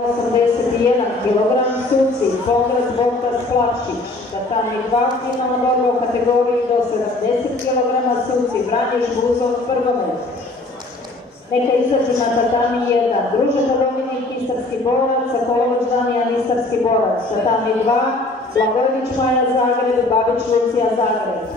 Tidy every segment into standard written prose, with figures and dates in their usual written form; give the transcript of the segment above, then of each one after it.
81 kg, suci Pograd Bokas Plavšić, tatami 2 finalna borba u kategoriji do 70 kg, suci Branješ Buzov Prvomet. Neka izađu na tatami 1, Družeta Dominik, Istarski borac, Sokolović Damijan, Istarski borac, tatami 2, Blagojević Maja Zagreb, Babić Lucija Zagreb.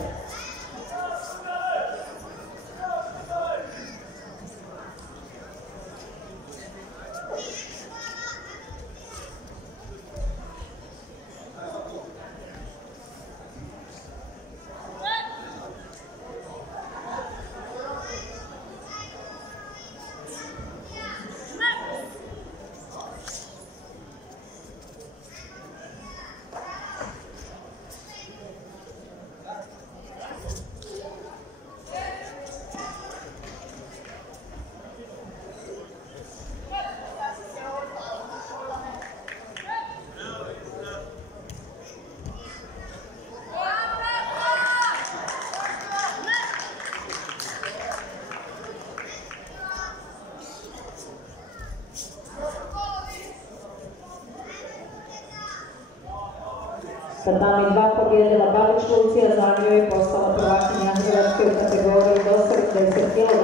Tatami 2 pobjedila Babić Lucija Zagreb i postala prvakinja Hrvatske u kategoriji do 70 kg.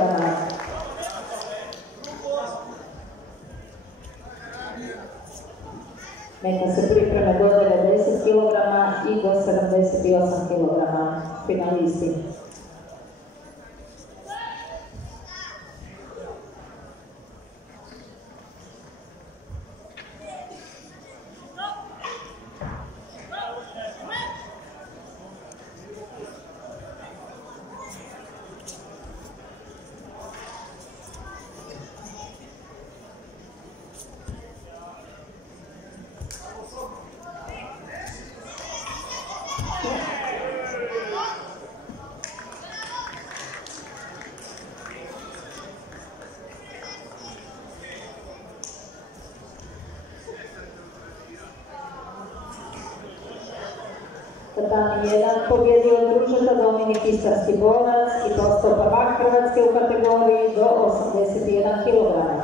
Neka se pripreme do 90 kg i do 78 kg finalisti. Tatami 1 pobjedio Družeta Dominik, Istarski borac i postao prvak Hrvatske u kategoriji do 81 kg.